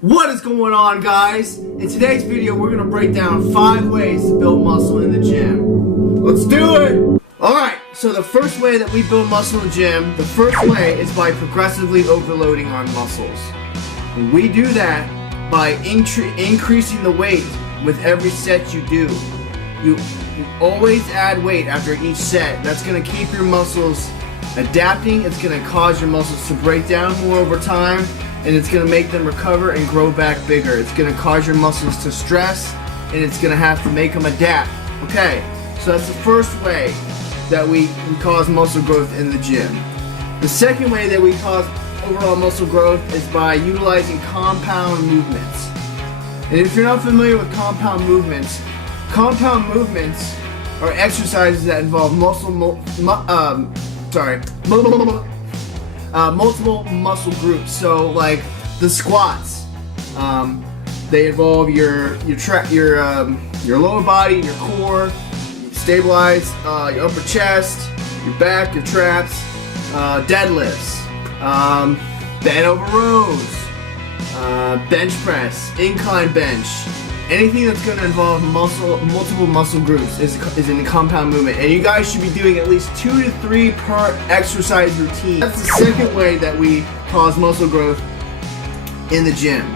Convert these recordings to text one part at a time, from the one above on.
What is going on, guys? In today's video, we're going to break down 5 ways to build muscle in the gym. Let's do it! Alright, so the first way that we build muscle in the gym, the first way is by progressively overloading our muscles. We do that by increasing the weight with every set you do. You always add weight after each set. That's going to keep your muscles adapting. It's going to cause your muscles to break down more over time, and it's going to make them recover and grow back bigger. It's going to cause your muscles to stress, and it's going to have to make them adapt. Okay, so that's the first way that we cause muscle growth in the gym. The second way that we cause overall muscle growth is by utilizing compound movements. And if you're not familiar with compound movements are exercises that involve multiple muscle groups. So like the squats, they involve your lower body, your core, stabilize your upper chest, your back, your traps, deadlifts, bent over rows, bench press, incline bench. Anything that's going to involve multiple muscle groups is in the compound movement, and you guys should be doing at least 2 to 3 per exercise routine. That's the second way that we cause muscle growth in the gym.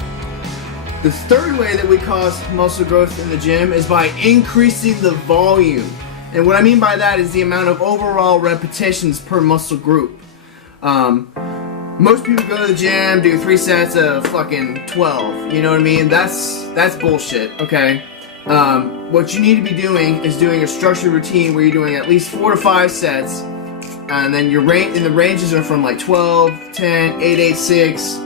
The third way that we cause muscle growth in the gym is by increasing the volume. And what I mean by that is the amount of overall repetitions per muscle group. Most people go to the gym, do 3 sets of fucking 12, you know what I mean? That's bullshit, okay? What you need to be doing is doing a structured routine where you're doing at least 4 to 5 sets, and then your the ranges are from like 12, 10, 8, 8, 6.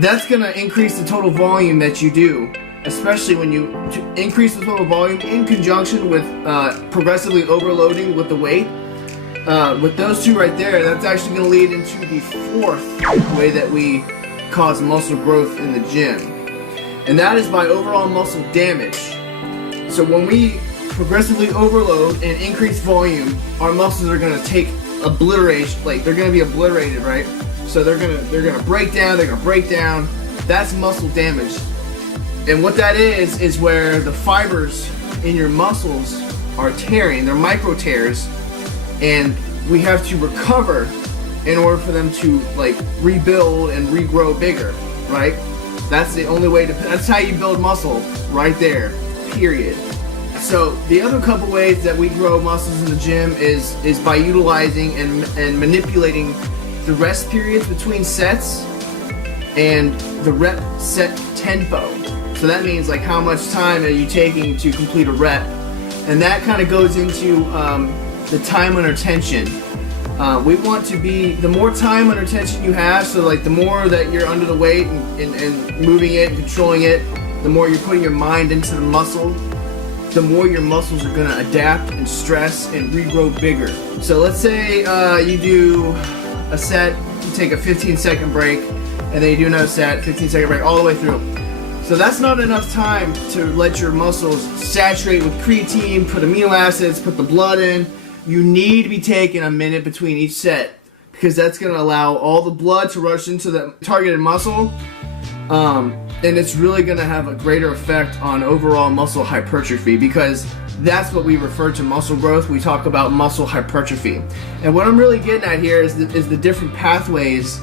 That's gonna increase the total volume that you do, especially when you increase the total volume in conjunction with progressively overloading with the weight. With those 2 right there, that's actually going to lead into the 4th way that we cause muscle growth in the gym. And that is by overall muscle damage. So when we progressively overload and increase volume, our muscles are going to take obliteration, like they're going to be obliterated, right? So they're going to break down, That's muscle damage. And what that is where the fibers in your muscles are tearing, they're micro tears. And we have to recover in order for them to like rebuild and regrow bigger, right? That's the only way that's how you build muscle, right there, period. So the other couple ways that we grow muscles in the gym is by utilizing and manipulating the rest periods between sets and the rep set tempo. So that means like how much time are you taking to complete a rep, and that kind of goes into the time under tension. We want to be, the more time under tension you have, so like the more that you're under the weight and moving it and controlling it, the more you're putting your mind into the muscle, the more your muscles are going to adapt and stress and regrow bigger. So let's say you do a set, you take a 15-second break, and then you do another set, 15-second break, all the way through. So that's not enough time to let your muscles saturate with creatine, put amino acids, put the blood in. You need to be taking a minute between each set, because that's going to allow all the blood to rush into the targeted muscle, and it's really going to have a greater effect on overall muscle hypertrophy, because that's what we refer to muscle growth. We talk about muscle hypertrophy. And what I'm really getting at here is the different pathways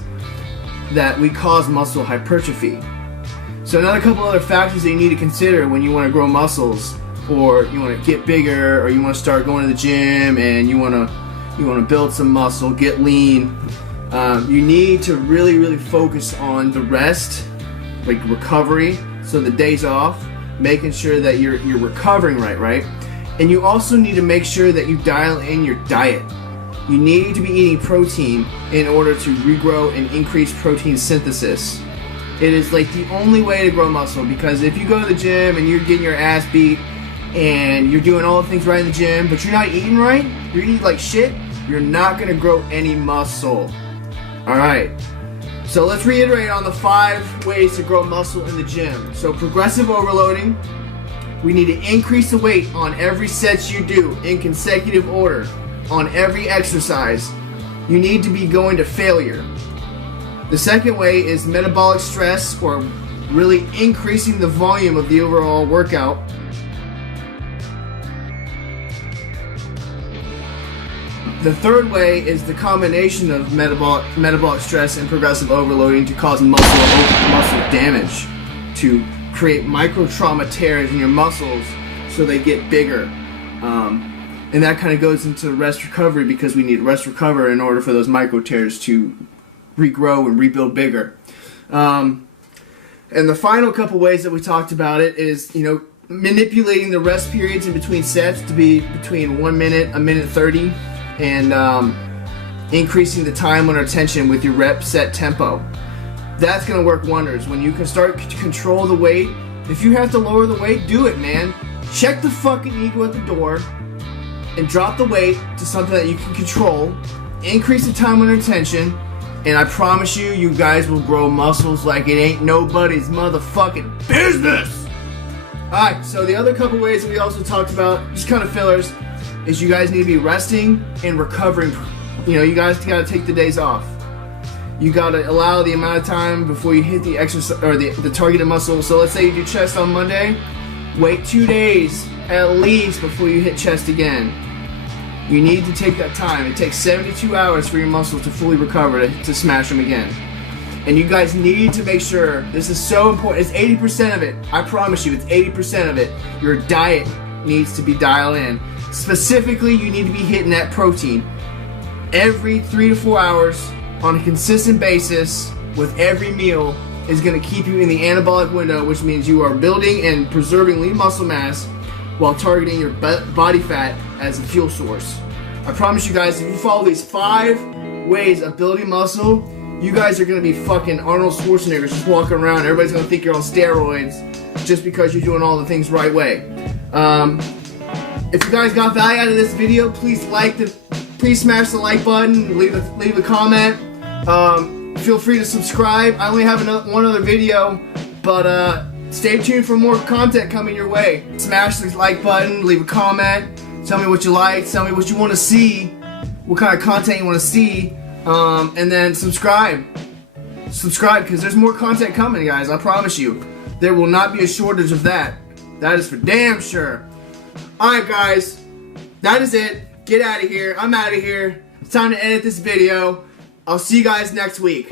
that we cause muscle hypertrophy. So another couple other factors that you need to consider when you want to grow muscles, or you want to get bigger, or you want to start going to the gym and you want to build some muscle, get lean. You need to really focus on the rest, like recovery. So the days off, making sure that you're recovering right? And you also need to make sure that you dial in your diet. You need to be eating protein in order to regrow and increase protein synthesis. It is like the only way to grow muscle, because if you go to the gym and you're getting your ass beat and you're doing all the things right in the gym, but you're not eating right, you're eating like shit, you're not going to grow any muscle. Alright, so let's reiterate on the 5 ways to grow muscle in the gym. So progressive overloading, we need to increase the weight on every set you do in consecutive order, on every exercise. You need to be going to failure. The second way is metabolic stress, or really increasing the volume of the overall workout. The third way is the combination of metabolic stress and progressive overloading to cause muscle damage, to create micro trauma tears in your muscles so they get bigger. And that kind of goes into rest recovery, because we need rest recover in order for those micro tears to regrow and rebuild bigger. And the final couple ways that we talked about it is, manipulating the rest periods in between sets to be between 1 minute, 1:30, and increasing the time under tension with your rep set tempo. That's going to work wonders. When you can start to control the weight, if you have to lower the weight, do it, man. Check the fucking ego at the door and drop the weight to something that you can control. Increase the time under tension, and I promise you, you guys will grow muscles like it ain't nobody's motherfucking business. Alright, so the other couple ways that we also talked about, just kind of fillers, is you guys need to be resting and recovering. You guys gotta take the days off. You gotta allow the amount of time before you hit the exercise or the targeted muscle. So let's say you do chest on Monday, wait 2 days at least before you hit chest again. You need to take that time. It takes 72 hours for your muscles to fully recover to smash them again. And you guys need to make sure, this is so important, it's 80% of it. I promise you, it's 80% of it. Your diet needs to be dialed in. Specifically, you need to be hitting that protein every 3 to 4 hours on a consistent basis with every meal is going to keep you in the anabolic window, which means you are building and preserving lean muscle mass while targeting your body fat as a fuel source. I promise you guys, if you follow these 5 ways of building muscle, you guys are going to be fucking Arnold Schwarzenegger just walking around. Everybody's going to think you're on steroids just because you're doing all the things right way. If you guys got value out of this video, please smash the like button, leave a comment. Feel free to subscribe. I only have one other video, but stay tuned for more content coming your way. Smash the like button, leave a comment, tell me what you like, tell me what you want to see, what kind of content you want to see, and then subscribe. Subscribe, because there's more content coming, guys. I promise you. There will not be a shortage of that. That is for damn sure. Alright guys, that is it. Get out of here. I'm out of here. It's time to edit this video. I'll see you guys next week.